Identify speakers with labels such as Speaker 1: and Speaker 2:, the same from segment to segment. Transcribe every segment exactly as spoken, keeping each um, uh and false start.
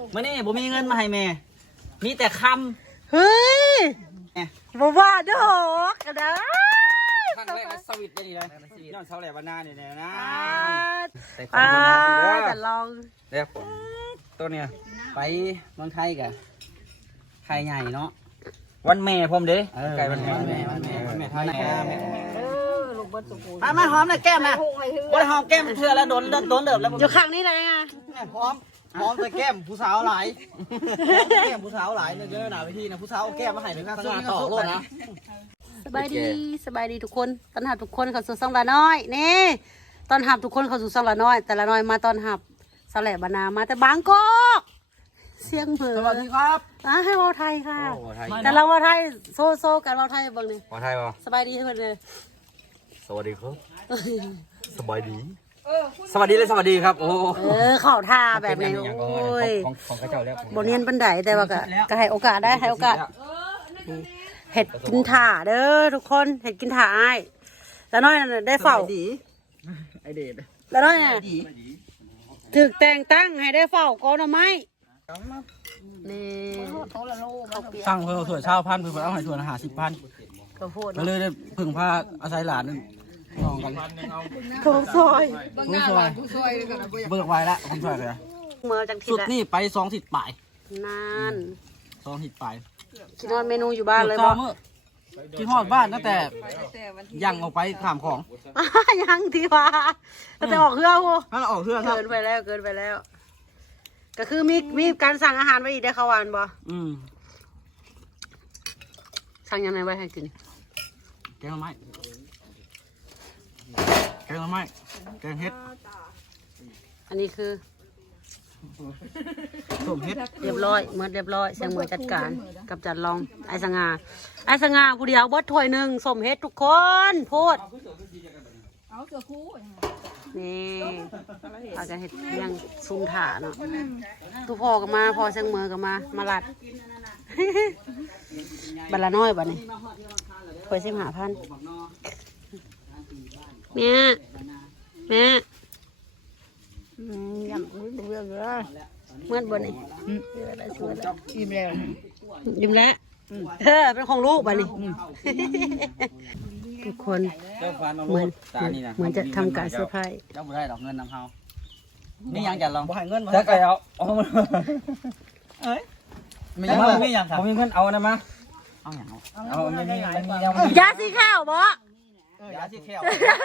Speaker 1: มื่อนี้ผมมีเงินมาให้แม่มีแต่คำ
Speaker 2: เฮ้ยบ่ว่าดอกกันนะ
Speaker 1: ครั้งแรกสวิตได้ดีเลยย้อนเสาแหลมนาเนี่ยนะใส่ขอ
Speaker 2: อ่าง
Speaker 1: มา
Speaker 2: แต่ลอง
Speaker 1: เดี๋ยวผมตัวเนี้ยไปเมืองไทยกันไทยใหญ่เนาะวันแม่ผมเด้ไก่วันแม่วันแม่วันแม่วันแม่ไทยมามาหอมเลยแก้มนะบริหอมแก้มเถื่อแล้วโดนโดนเดิบแล้ว
Speaker 2: อยู่ข้างนี้เลยไง
Speaker 1: พร้อมพร้อมแต่แก้มผู้สาวหลายแก้มผู้สาวหลายเนี่ยเยอะหนาไปที่นะผู้สาวแก้มมาให้ถึงการต่อโลดนะ
Speaker 2: สบายดีสบายดีทุกคนตอนหับทุกคนเข้าสู่ซ่องละน้อยนี่ตอนหับทุกคนเข้าสู่ซ่องละน้อยแต่ละน้อยมาตอนหับสแลบานามาแต่บางกอกเสียงเหมือ
Speaker 1: สวัสดีครับ
Speaker 2: อ่ะให้วอไทยค่ะแต่เราวอไทยโซโซกันวอไทยเบิ่งนี่
Speaker 1: วอไทยป่ะ
Speaker 2: สบายดีทุกคนเลย
Speaker 1: สวัสดีครับสบายดีสวัสดีเลยสวัสดีครับโอ้
Speaker 2: เออเข้าท่าแบบนี้โอ้ย
Speaker 1: ของของข้าเจ้าแล้ว
Speaker 2: บนเรียนปันไดแต่ว่าก็ก็ให้โอกาสได้ให้โอกาสเห็ดกินถ่าเด้อทุกคนเห็ดกินถ่าไอ้แล้วน้อยได้เฝ้า
Speaker 1: ไอเดด
Speaker 2: แล้วน้อยเนี่ยถึกแต่งตั้งให้ได้เฝ้าก้อนไม้นี่
Speaker 1: สั่งเพื่อถั่วเช่าพันเพื่อเอาให้ถั่วอาหารสิบพัน
Speaker 2: ข้าวโพด
Speaker 1: ก็เลยได้พึ่งพาอาศัยหลานนั่นลองกัน
Speaker 2: ข้าวซอย
Speaker 1: ผู้ซอยเบิกไว้ละผมช่วยเลย
Speaker 2: เมื่อจังทิ
Speaker 1: สุ
Speaker 2: ด
Speaker 1: ด
Speaker 2: ละ
Speaker 1: นี่ไปสองทิศปลาย
Speaker 2: นาน
Speaker 1: สองทิศปลาย
Speaker 2: กินนอนเมนูอยู่บ้านเลย
Speaker 1: บ่
Speaker 2: บ่
Speaker 1: กินหอดบ้านตั้งแต่ยังออกไปขามของ
Speaker 2: ยังทีว่าก็จะออกเครื่องโว้
Speaker 1: นั่นออกเครื่องครับ
Speaker 2: เกินไปแล้วเกินไปแล้ว ก็คือมีมีการสั่งอาหารไว้อีกได้ข้าวหวานบ่
Speaker 1: อืม
Speaker 2: สั่งยังไงไว้ให้กิน
Speaker 1: แกงละไม้แกงละไม้แกงเห็ด
Speaker 2: อันนี้คือ
Speaker 1: ส้มเห็ด
Speaker 2: เรียบร้อยเมื่อเรียบร้อยเสียงมือจัดการกับจัดลองไอ้สง่าไอ้สง่าผู้เดียวบดถ้วยหนึ่งสมเฮ็ดทุกคนพูดนี่เอาจะเฮ็ดยังซุ่มถ่าเนาะทุกพ่อก็มาพ่อเสียงมือก็มามาลัด บัลละน้อยบัดนี้ถ้วยสิบห้าพันแม่แม่ยำมือเบื่อเลยเมื่อบนนี่ยิ้มแล้วยิ้มแล้วเออเป็นของลูกบัดนี้ทุกคนเหมือนเหมือนจะทำการเซอร์ไพรส์
Speaker 1: เจ้าบุได้ดอกเงินนำเฮานี่ยังจะลองบ่ให้เงินถ้าไก่เอาเอาเอ้ยไม่ยังไม่ยังครับผมมีเงินเอานะมาเอาอย่างเอาเอาไม่มีไม่มียัง
Speaker 2: ยาสีข้าวบ่
Speaker 1: ยาสีแขว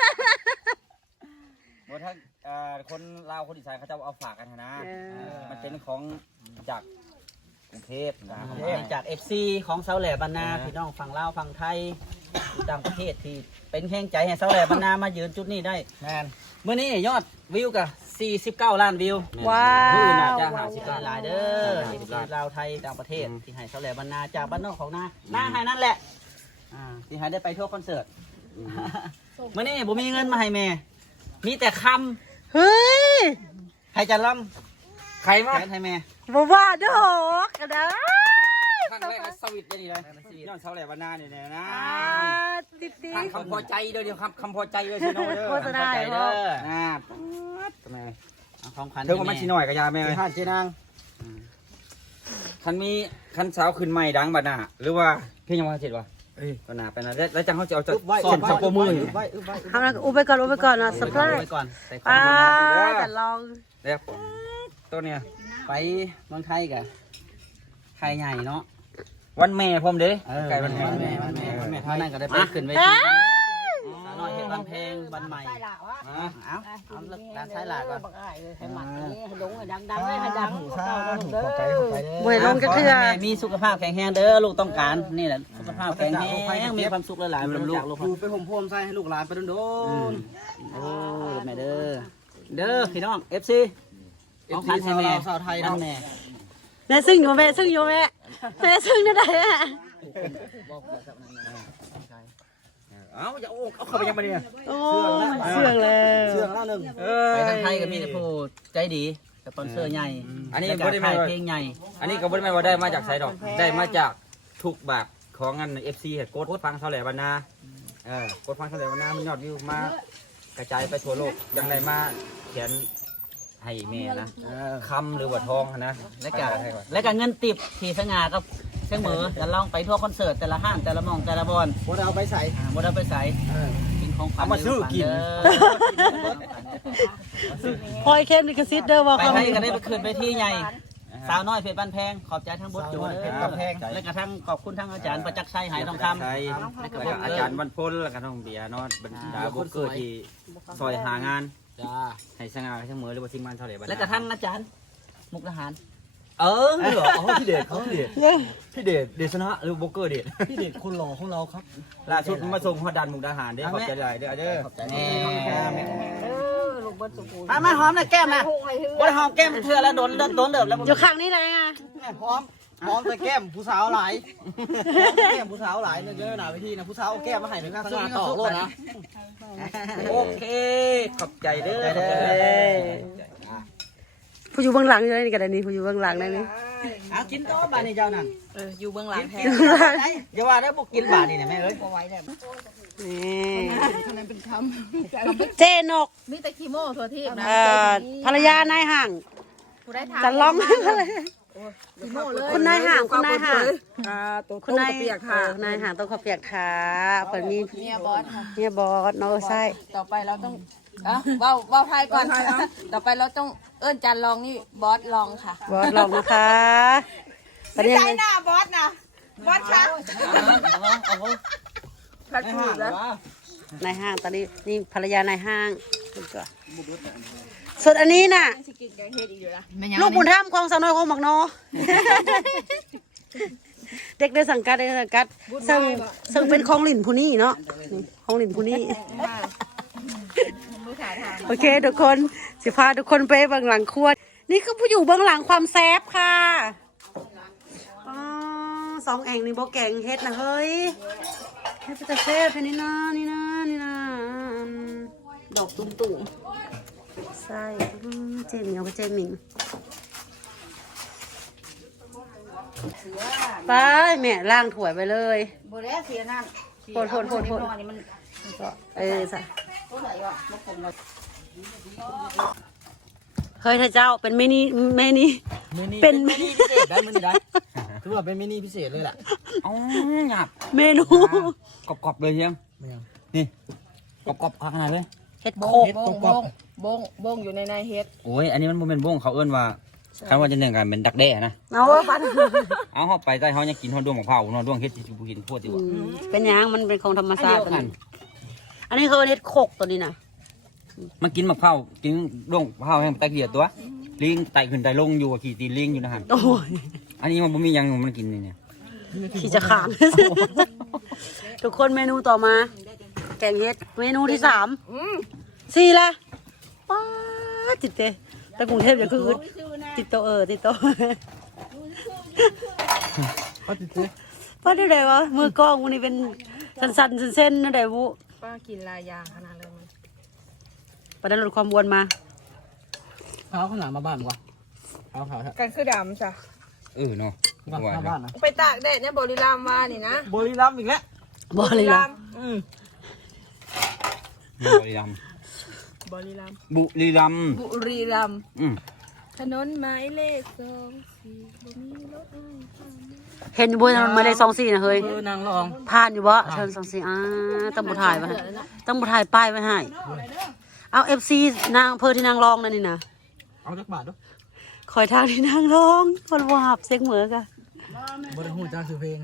Speaker 1: บ่ถ้าคนลาวคนอีสานเขาจะเอาฝากกันนะมันเป็นของจากกรุงเทพนะจาก เอฟ ซี ของเสาแหลบรรณาพี่น้องฝั่งลาวฝั่งไทยต่างประเทศที่เป็นแห่งใจให้เสาแหลบรรณามายืนจุดนี้ได้แม่นเมื่อนี้ยอดวิวกับสี่สิบเก้าล้านวิว
Speaker 2: ว้า
Speaker 1: ผู้อื่น
Speaker 2: ว
Speaker 1: อาจจะหาสิบล้านหลายเด้อที่ลาวไทยต่างประเทศที่ให้เสาแหลบรรณาจากบ้านนอกของนาหน้าให้นั่นแหละที่ให้ได้ไปทั่วคอนเสิร์ตเมื่อนี้ผมมีเงินมาให้แม่มีแต่คำ
Speaker 2: เฮ้ย
Speaker 1: ใครจะล่ำใครมาให้แม่
Speaker 2: บ่ว่าดอกกันนะ
Speaker 1: ครั้งแรกสวิตได้ดีเลยย้อนเสาแหลบรรณาเนี่ยนะ
Speaker 2: ติ๊ดติ๊ด
Speaker 1: คำพอใจเด้อเดี๋ยวคำคำพอใจเลยชิโน่เด้อ
Speaker 2: โฆษณา
Speaker 1: เด้ออ่าทำไมของขันเธอว่ามันชิหน่อยกับยาแม่ท่านเจนางคันมีคันสาวขึ้นใหม่ดังบัดน่ะหรือว่าพี่ยังว่าเจ็ดวะเอ้ยบัดน่ะไปนะแล้วจังเขาจะเอาจะสอนจับโปมืออยู่
Speaker 2: ทำอะไรอุบไปก่อนอุบไปก่อนนะสปาย
Speaker 1: ไปก่อน
Speaker 2: อ่าแต่ลอง
Speaker 1: เดี๋ยวตัวเนี้ยไปเมืองไทยกันไทยใหญ่เนาะวันแม่ผมเด้ไก่วันแม่วันแม่วันแม่วันแม่ท่านั่นก็ได้ไปขึ้นไปสาวน้อยเห็ดบันเพลงบันใหม่เอาเอาการใช้หลากก่อน
Speaker 2: บวยลงจะเถื่อ
Speaker 1: มีสุขภาพแข็งแรงเด้อลูกต้องการนี่แหละสุขภาพแข็งแรงมีความสุขหลายๆเป็นลูกดูไปห่มพวมใส่ให้ลูกหลานไปโดนโอ้แม่เด้อเด้อพี่น้องเอฟซีของขันให้แม่สาวไทยนั่นแม่
Speaker 2: แม่ซึ่งอยู่แม่ซึ่งอยู่แม่แม่ซึ่งได้ไหม
Speaker 1: เอาจะโอ้เอาเข้าไปยังไงเนี่ย
Speaker 2: โอ้เสื่องแล้ว
Speaker 1: เสื่องแล้วหนึ่งไปทางไทยกับมีแต่ผู้ใจดีสปอนเซอร์ใหญ่อันนี้ก็ได้มาเพลงใหญ่อันนี้ก็ไม่ได้มาได้มาจากไซดอกได้มาจากทุกแบบของงานเอฟซีเห็ดโค้ดฟังเท่าไหร่บรรณาเออโค้ดฟังเท่าไหร่บรรณามันยอดวิวมากระจายไปทั่วโลกยังไงมาเขียนให้แม่นะคำหรือว่าทองนะ
Speaker 3: และก็และก็เงินติบที่สง่ากับเสมอจะลองไปทั่วคอนเสิร์ตแต่ละห้างแต่ละหมองแต่ละบอล
Speaker 4: บ่ได้เอาไปใส่
Speaker 3: บ่ได้ไปใส่เป็นของขวัญ
Speaker 1: เอามาซื้อกิน
Speaker 2: พอยเข้มลิขสิทธิ์เด้อว่า
Speaker 3: ไป
Speaker 2: เขา
Speaker 3: ไทยก็ได้ไปคืนไปที่ใหญ่สาวน้อยเพชรบ้านแพงขอบใจทั้งบดจูเด้อและก็ทั้งขอบคุณทั้งอาจารย์ประจักษ์ชัยหายทองคำ
Speaker 1: ใช่แล้วก็อาจารย์บรรพลแล้วก็น้องเบียร์เนาะบรรดาโบเกอร์ที่ซอยหางาน
Speaker 4: จ้า
Speaker 1: ให้สง่าเสมอหรือว่าทีมงานเท่าไหร่บ้าง
Speaker 3: และก็ทั้งอาจารย์มุกทหาร
Speaker 1: เออเหรออ๋อพี่เดชเขาพี่เดชพี่เดชเดชนะหรือโบเกอร์เดช
Speaker 4: พี่เด็กคนหล่อของเราครับ
Speaker 1: ล่าสุดมาส่งฮอดดันมุกดาหารเด้ขอบใจหลายเด้อเด้อ
Speaker 3: มามาหอมหน่อยแก้มนะบ่ได้หอมแก้มเทื่อแล้วโดนโดนเดิบแล้ว
Speaker 2: อยู่ข้างนี้เลยไง
Speaker 4: พร้อมพร้อมแต่แก้มผู้สาวหลายแก้มผู้สาวหลายเนี่ยเยอะหนาไปที่นะผู้สาวเอาแก้มมาให้ถึงข้างต่อโลดนะ
Speaker 1: โอเคขอบใจเด้อ
Speaker 2: ผู้อยู่เบื้องหลังอยู่นี่กันนี่ผู้อยู่เบื้องหลังนั่นนี่
Speaker 1: เอากินโต๊ะบานี่เจ้านั่น
Speaker 5: เอออยู่เบื้องหลังแทน
Speaker 1: อย่าว่าได้บุกกินบานี่นะแม่เอ้ย
Speaker 5: เอาไว้แบบ
Speaker 2: นี่
Speaker 5: คนนั้นเป็นค
Speaker 2: เจนก
Speaker 5: ำมีแต่คีโม่ทัวทีบนะ
Speaker 2: เอ่อภรรยานายห่าง
Speaker 5: ผู้ได้ทาน
Speaker 2: จะร้องอะไร
Speaker 5: คีโม่เลย
Speaker 2: คุณนายห่างคุณนายห่าง
Speaker 5: อ่าตัว
Speaker 2: คุณนายเปียกค่ะนายห่างต้องขับเปียกค่ะเปิดมี
Speaker 5: เนี่ยบอสค่ะ
Speaker 2: เนี่ยบอสน้องใช่
Speaker 5: ต่อไปเราต้องเอ้าเว้าเว้าไทยก่อนต่อไปเราต้องเอิ้นจันลองนี่บอสลองค่ะ
Speaker 2: บอสลองนะคะตอนนี้
Speaker 5: ใช่หน้าบอสนะบอสค่ะพัดถูกแล้ว
Speaker 2: นายห้างตอนนี้นี่ภรรยานายห้างส่วนอันนี้น่ะ
Speaker 5: สิกินแกงเฮ็ดอีกอยู่นะ
Speaker 2: ลูกบุญธรรมของสาวน้อยของหมักนอ เด็กได้สังกัดได้สังกัดซึ่งซึ่งเป็นของหลินผู้นี่เนาะนี่ของหลินผู้นี่
Speaker 5: มือถ่ายทาง
Speaker 2: โอเคทุกคนสิพาทุกคนไปเบื้องหลังครัวนี่คือผู้อยู่เบื้องหลังความแซ่บค่ะอ๋อสองแองนี่โบแกงเฮ็ดนะเฮ้ยเฮ็ดจะแซ่บแค่นี้นะนี่นะนี่นะอืม
Speaker 5: ดอกตุ่มตุ่ม
Speaker 2: ใช่อืมเจเหมียวกับเจหมิงไปแม่ล่างถ้วยไปเลย
Speaker 5: โบได้เสียน้ำ
Speaker 2: โทษโทษโทษโทษ
Speaker 5: นี่มัน
Speaker 2: เออจ้ะ
Speaker 5: เท่าไหร่วะมะผมเรา
Speaker 2: เฮ้ยท่านเจ้าเป็นเมนี่เมนี่ เป็น
Speaker 4: มินิพิเศษได้มินิได้คือว่าเป็นมินิพิเศษเลยแหละ
Speaker 1: อ๋อหยาบ
Speaker 2: เมนู
Speaker 1: กรอบๆเลยเชียง
Speaker 4: ไม่ยัง
Speaker 1: นี่กรอบๆขนาดเลย
Speaker 2: เฮ็ด
Speaker 5: โบ
Speaker 2: โค
Speaker 5: ง
Speaker 2: ก
Speaker 5: โบงโบงโบงโบงอยู่ในในเฮ็ด
Speaker 1: โอ้ยอันนี้มันบ่เป็นวงเขาเอิ้นว่าคันว่าจะหนึ่งกันเป็นดักแด้นะ
Speaker 2: เอาว่าปัน
Speaker 1: เอาเข้าไปใต้เขายังกินฮอดดวงมะพร้าวเนาะดวงเฮ็ดที่บุกินโคตรดีกว่า
Speaker 2: เป็นหยังมันเป็นของธรรมชาติตัวนี้อันนี้คือเฮ็ดโคกตัวนี้นะ
Speaker 1: มันกินมะพร้าวกินดวงมะพร้าวแห้งตะเกียบตัวลิงไต่ขึ้นไต่ลงอยู่ขี่ตีลิงอยู่นะฮะ
Speaker 2: โอ้ย
Speaker 1: อันนี้มันบ่มีหยังมันกินนี่เนี่ย
Speaker 2: ขี่จะขาง ทุกคนเมนูต่อมา แกงเฮ็ดเมนูที่สามสี่ละป้าดจิตเตแต่กรุงเทพอย่าคืออึดติดโตเออติดโต
Speaker 4: ก็ติดซื้อ
Speaker 2: ป้าได้ไงวะมือกล้องมันนี่เป็นสันๆเส้นๆนั่นแหละวุ
Speaker 5: ป้ากินลายยางขนาดเลยมัน
Speaker 2: ปะนั้นลดความอ้วนมา
Speaker 4: เท้าขนาดมาบ้านกว่าเท้าเท้าเท้า
Speaker 5: กันคือดำจ้ะ
Speaker 1: เออเนาะ
Speaker 4: บ้านมาบ้านนะ
Speaker 5: ไปตากแดดเนี่ยบริรามมานี่นะ
Speaker 4: บริรัมย์อีกแล้ว
Speaker 2: บ่เลยล่ะ
Speaker 5: อืม
Speaker 1: บุรีรัมย์
Speaker 5: บริราม
Speaker 1: บุรีรัมย์
Speaker 5: บุรีรัมย์
Speaker 1: อืม
Speaker 5: ถนนหมายเลขสองสี่บ่มีรถอ้อยผ่าน
Speaker 2: เห็นอยู่บนถนนมาได้สองสี่นะเฮ้ย
Speaker 4: เออนางรอง
Speaker 2: ผ่านอยู่บ่เชิญสองสี่อ่าต้องบุถ่ายไว้ให้ต้องบุถ่ายป้ายไว้ให้เอาเอฟซีนางอำเภอที่นางรองนั่นนี่นะ
Speaker 4: เอาจักบาทด้วย
Speaker 2: คอยทางที่นางรองคนวาบเซ็กเหมือกะ
Speaker 4: บริหูจ้าคือเพลง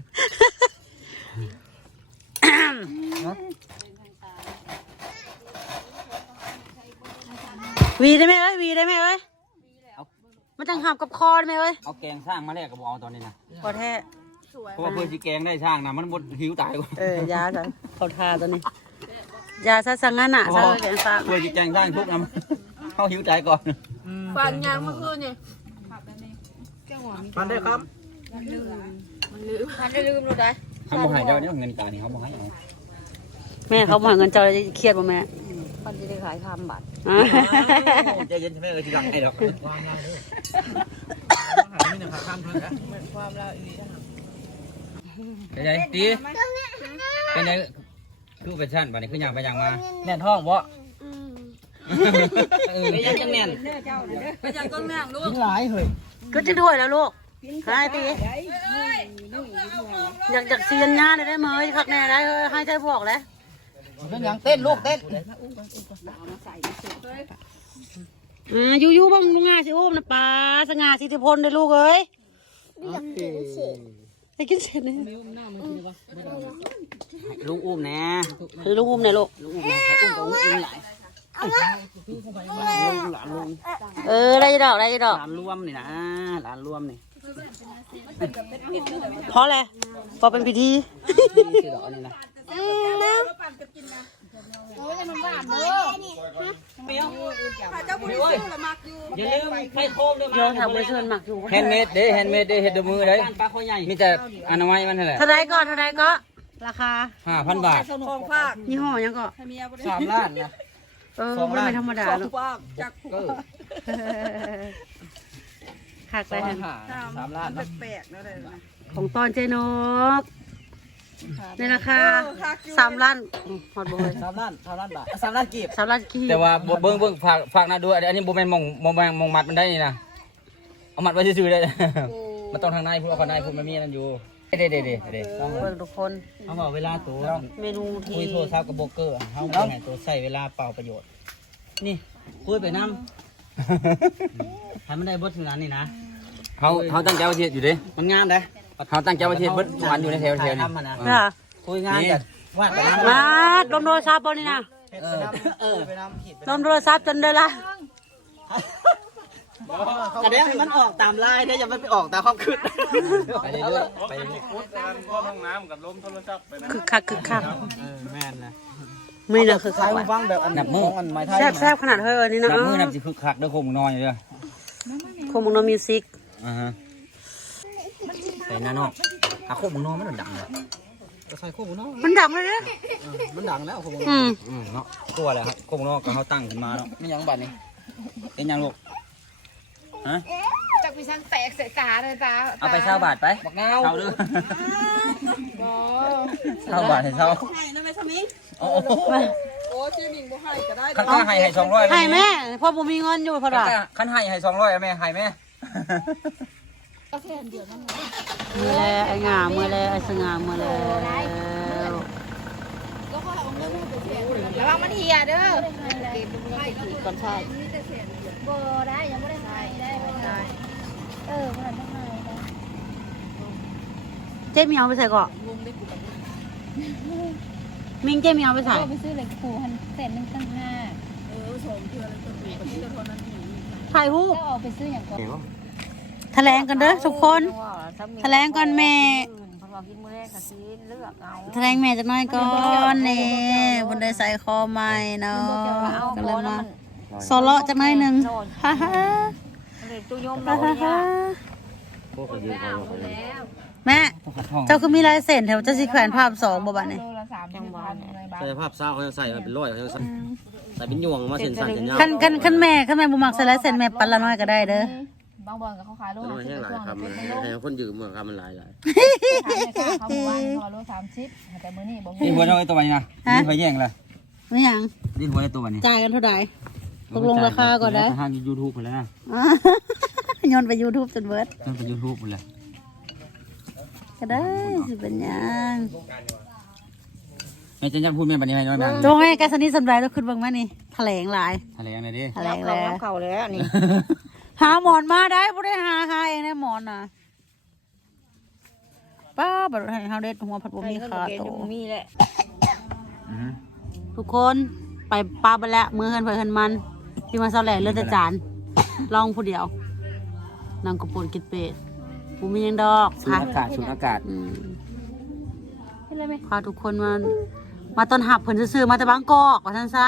Speaker 2: วีได้ไหมเอ้ยวีได้ไหมเอ้ยมันจังหับกับคอได้ไหมเอ้ย
Speaker 1: เอาแกงสร้างมาแลกกับบ่เอาตอนนี้นะ
Speaker 2: พอแท้
Speaker 1: เพราะว่าเพื่อสิแกงได้สร้างนะมันบ่หิวตายกว่า
Speaker 2: เออยาจ้ะเขาทาตัวนี้ยาซะสังงานอ่ะซะแกงซ่า
Speaker 1: เพื่อสิแกงสร้างทุกนะเขาหิวตายก่อน
Speaker 5: ฝันยังเมื่อคืนนี่
Speaker 4: ปันได้ครับ
Speaker 5: ฝันได้ลืมรู้ได้
Speaker 1: เขาบ่ให้เดี๋ยวนี้เงินตานี่เขาบ่ให้เอา
Speaker 2: แม่เขาบอกเงินเจ้าจะเครียดป่ะแม่
Speaker 5: ฝันจะได้ขายคำบัตร
Speaker 2: อ่า
Speaker 1: ใจเย็นใช่ไหมเออทีหลังให้ดอก
Speaker 4: ความรักด้วยหาไม่เนี่ยขาข้ามเพื่อนแล้ว
Speaker 5: เหมือนความเราอีก
Speaker 1: เป็นไงตีเป็นไงคือเป็นชั้นบัดนี้คือหยังไปหยังมา
Speaker 4: แน่นท้องบ่
Speaker 1: อไม่ยังจังแน่น
Speaker 4: กินหลายเฮ้ย
Speaker 2: ก็จะด้วยแล้วลูกหายตีอยากจากเซียนงานได้ไหมคักแน่ได้ให้ใจบอกแล้ว
Speaker 4: เป็นหยังเต้นลูกเต้น
Speaker 2: อ่าอยู่อยู่บ้างลุงงาสิโอ้มนะป้าสง่าสิทธิพลได้ลูกเอ้ยไปกินเสร็จเลย
Speaker 1: ลุงอุ้มแน่
Speaker 2: คือลูกอุ้มเนี่ยลูก
Speaker 1: ลุงอุ้มแน่อุ้มกับอุ้มหลายลุงหลานลุง
Speaker 2: เออได้ดอกได้ดอก
Speaker 1: หลานรวมนี่นะหลานรวมนี่
Speaker 2: เพราะอะไรพอเป็นพิธี
Speaker 1: นี่คือดอกนี่นะอย่าลืมไข่โคมด้วย
Speaker 2: โยนทำบริษัทหมักอยู่
Speaker 1: แฮนด์เมดเด้แฮนด์เมดเด้เฮ็ดด้วยมือเด้ปลาคอใหญ่มีแต่อนามัยมันนั่นแหละ
Speaker 2: เท่าไรก่อนเท่าไรก็ราคา
Speaker 1: ห้าพันบาท
Speaker 2: ยี่ห้อยังก็
Speaker 1: สามล้านนะ
Speaker 2: เออไม่ธรรมดาลูกขาดไปหัน
Speaker 1: สามล้านนะ
Speaker 2: ของตอนเจนกในราคาสามล้านหอดบ่เลย
Speaker 4: สามล้านสามล้านบาทสามล้านกีบ
Speaker 2: สามล้านกีบ
Speaker 1: แต่ว่าเบิ้งเบิ้งฝากฝากนะด้วยอันนี้โบแมนมองมองมองมัดมันได้นี่นะเอามัดไว้ซื่อๆได้มันต้องทางในพูดเอาข้างในพูดมันมีนั่นอยู่เด็ดเด็ดเด็ดเด็ด
Speaker 2: เบิ่งทุกคน
Speaker 1: เขาบอกเวลาตัว
Speaker 2: เมนูที่
Speaker 1: คุยโทรศัพท์กับโบรกเกอร์เขาเป็นไงตัวใส่เวลาเป่าประโยชน์นี่คุยไปน้ำทำไม่ได้บทถึงนั้นนี่นะ
Speaker 3: เขาเขาตั้งใจว่าเทียดอยู่ดิ
Speaker 1: มันงามได้
Speaker 3: เขาตั้งใจว่าเทียดเบิดวันอยู่ในแถวแถวนี้
Speaker 1: ทำมันนะ
Speaker 2: ค่ะ
Speaker 1: คุยงานกันวาดไปน้ำ
Speaker 2: มาลมโทรศัพท์บนนี่นะ
Speaker 4: เออเออไปน้ำผิด
Speaker 2: ลมโทรศัพท์จนได้ละ
Speaker 1: กระเด้งมันออกตามลายได้ยังไม่ไปออกตามความคืดไปเรื่อยๆไปเรื่อย
Speaker 2: คึกคักคึกคัก
Speaker 1: ๆเออแม่นนะ
Speaker 2: ไม่นะคือ
Speaker 4: ใช้ฟังแบบอัน
Speaker 1: นับมือ
Speaker 4: ของอันไม้ไทย
Speaker 2: แซ่บแซ่บขนาดเฮ้ยนี่นะ
Speaker 1: นับมือนับสิคึกคักด้วยโคมนอนอยู่เลย
Speaker 2: โคมุงโนมิวสิก
Speaker 1: อ่าฮะไปหน้านอกอาโคมนอนมันดังเลย
Speaker 4: ก็ใช้คู่เนาะ
Speaker 2: มันดังเลยเนี่ย
Speaker 4: มันดังแล้วคู่
Speaker 2: อืม
Speaker 1: อืมเนาะตัวอะไรครับโคมนอกก็เขาตั้งขึ้นมาเนาะไม่ยังบัดนี่เป็นยังลูกฮะ
Speaker 5: จากพี่ช่างแตกใส่ตาเลยตา
Speaker 1: เอาไปเช่าบาทไปบักเงาเช่าด้วยเช่าบาทให้เช่าให้นะแม่สมิงโอ้โหโอ้ชื่อมิงบ่ให้ก็ได้ขั้นให้ให้สองร้อย
Speaker 2: ให้แม่พ่อผมมีเงินอยู่พอด
Speaker 1: ขั้นให้ให้สองร้อยแม่ให้แม่
Speaker 2: มือแลไอ้งามือแลไอ้สง่ามือแล
Speaker 5: ระวังมันเหียเด้อ
Speaker 2: ก่อนใช่
Speaker 6: บ่ได้ยังไม่ได้ให้ได้ไม่ได้เออมันต้องให้ได้
Speaker 2: เจ๊มีเอาไปใส่ก่อนมิงเจ๊มีเอาไปใส่
Speaker 6: ก็ไปซื้อเหล็กปูพันเศษหนึ่งตั้งห้า
Speaker 2: ถ่ายรูป
Speaker 6: ก็เอาไปซื้ออย่างก่อน
Speaker 2: แถลงกันเด้อทุกคน แถลงก่อนแม่
Speaker 6: พอกินมื้อแรกก็ซื้อเลือกเอา
Speaker 2: แถลงแม่จะน้อยก่อนนี่บนได้ใส่คอใหม่เนาะก็เลยมาโซโล่จักหน่อยหนึ่งฮ่าฮ่า
Speaker 6: เลยตู้ยม
Speaker 2: ฮ่า
Speaker 6: เรา
Speaker 2: ฮ่า
Speaker 6: เนี่ย
Speaker 2: ฮ่าแม่เจ้าคือมีลายเส้นแถวเจ้าสิแขวนภาพสองบ่บัดนี่
Speaker 6: โลละสามสิบบาทเลยบาท
Speaker 3: ใส่ภาพเศร้าเขาจะใส่มาเป็นร้อยเขาจะใส่ใส่เป็นยวงมาเส้นสั้นเส้นยาว
Speaker 2: คันคันคันแม่คันแม่บ่มักใส่ลายเส้นแม่ปันละน้อยก็ได้เด้อบ
Speaker 6: างบอนกับเขาขายโล
Speaker 3: น้อย
Speaker 6: ห้าสิ
Speaker 3: แห้
Speaker 6: บ
Speaker 3: งหลาย
Speaker 6: ช่วง
Speaker 3: คำ
Speaker 6: เป็น
Speaker 3: ให้
Speaker 6: โล
Speaker 3: ให้คนยืมเมื่อคำมันหลายหลาย
Speaker 6: ขายในเขาหมู่บ้านพอโลสามสิบแต่มื้อนี้บ่มี
Speaker 1: นี่หัวน้อยตัวนี้นะนี่ไฟแย่งเลย
Speaker 2: ไม่หยัง
Speaker 1: นี่หัวในตัวนี้
Speaker 2: จ่ายกันเท่าใดตกลงราคาก่อนนะ
Speaker 1: ทางยูทูบหมดแล้วนะ
Speaker 2: ย้อนไป YouTube จนเบิด
Speaker 1: ต้องเป็นยูทูบหมดเลย
Speaker 2: ก็ได้สิเป็นหยัง
Speaker 1: แม่จะยังพูดแม่บันนี้ให้น้อยบ้าง
Speaker 2: จงให้กสนิทสำไรแล้วขึ้นเบิ่งมานี่แถลงหลาย
Speaker 1: อะไรอย่างไรดิ
Speaker 2: แถลงแล้ว
Speaker 5: เข่าแล้วนี่
Speaker 2: หาหมอนมาได้บ่ได้หาหาเองได้หมอนน่ะป้าบัดให้เฮาเด็ดหัวผัดบ่มีขาโต
Speaker 5: มีแหละ
Speaker 2: ทุกคนไปป้าไปแล้วมือเฮือนเพิ่นเฮือนมันที่มาเซาแหล่เลือดแต่จานลองผู้เดียวนั่งกระปนกินเป็ดบ่มีหยังดอก
Speaker 1: สูด
Speaker 2: ค่ะ
Speaker 1: อากาศสูดอากาศ
Speaker 2: อืมพาทุกคนมามาต้อนรับเพิ่นซื่อๆมาแต่บางกอกว่าซั่นซะ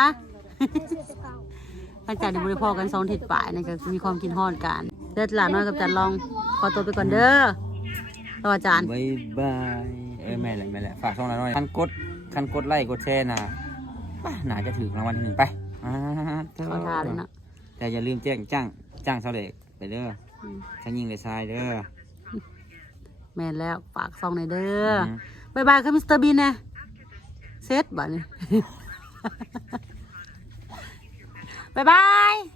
Speaker 2: หลังจากที่บริพอกันสองทิศป่ายนี่ก็มีความกินฮอดกันเลือดหลานน้อยกับจันลองขอตัวไปก่อนเด้อรออาจารย์
Speaker 1: บายบายเออแม่แหละแม่แหละฝากช่องหน่อยคันกดคันกดไลค์กดแชร์น่ะป่ะน่าจะถือรางวัลที่หนึ่งไปอ่าเถ
Speaker 2: ขอทานเลย
Speaker 1: อะ
Speaker 2: เนาะ
Speaker 1: แต่อย่าลืมแจ้งจ้างจ้างเสาเหล็กไปเด้อฉันยิงเลยทรายเด้อ
Speaker 2: แม่นแล้วฝากซองหน่อยเด้อ
Speaker 1: อืม
Speaker 2: บายบายค่ะมิสเตอร์บีนนะเซตบัดนี้บ๊ายบาย